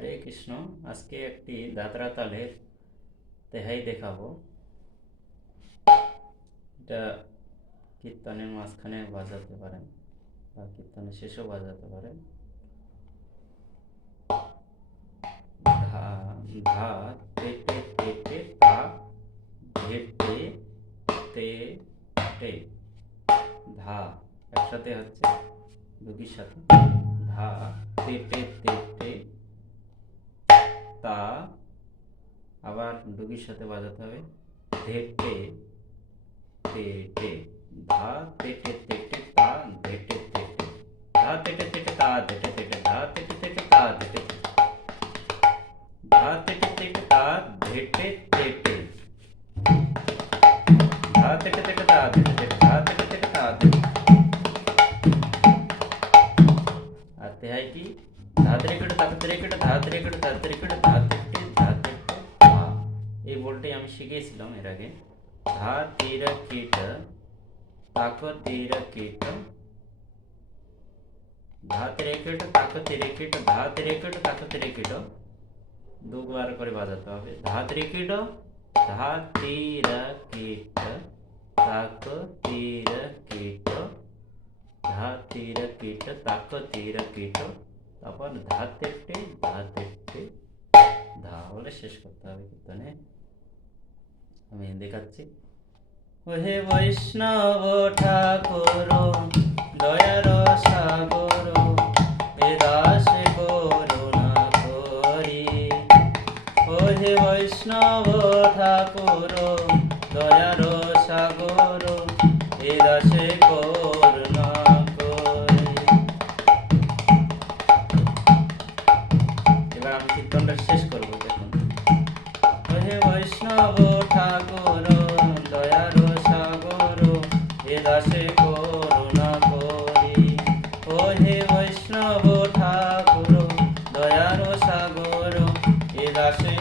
হরে কৃষ্ণ। আজকে একটি দাদরা তালের তেহাই দেখাবো। এটা কীর্তনের মাঝখানে বাজাতে পারেন বা কীর্তনের শেষেও বাজাতে পারেন। ধা ধা তে তে তে তে তা ধে তে তে টে। ধা একসাথে হচ্ছে দুটির সাথে। ধা তে তে তে টে তা আবার ডুগির সাথে বাজাতে হবে। ধে টে তে টে। ধা তে টে তে টে তা ধে টে তে টে। ধা তে টে তে টে তা ধে টে তে টে। ধা তে টে তে টে তা ধে টে তে টে। ধা তে টে তে টে তা ধে টে তে টে। ধা তে টে তে টে তা ধে টে তে টে। ধা তে টে তে টে তা ধে টে। আর তেহাই কি? ধা তে রে কেটে তা তে রে কেটে ধা তে রে কেটে ধা তে রে কেটে ধা তে টে ধা তে টে ধা। এই বলটাই আমি শিখিয়েছিলাম এর আগে। ধা তেরা কেট তাক তেরা কেট। ধা তেরে কেট তাক তেরে কেট। ধা তেরে কেট তাক তেরে কেট। দুবার করে বাজাতে হবে। ধা তেরে কেট ধা তেরা কেট তাক তেরা কেট। ধা তেরা কেট তাক তেরা কেট। তারপর ধা তেটে ধা তেটে ধা বলে শেষ করতে হবে কীর্তনে। আমি দেখাচ্ছি। ওহে বৈষ্ণব ঠাকুর দয়ার সাগর এ দাস করুণা করি। ওহে বৈষ্ণব ঠাকুর দয়ার সাগর এ দাস করুণা করি। এবার আমি কীর্তনটা শেষ করবো। দেখুন, ওহে বৈষ্ণব ঠাকুর দয়ার সাগর এ দাসে করুণা করি। ওহে বৈষ্ণব ঠাকুর দয়ার সাগর এ দাসে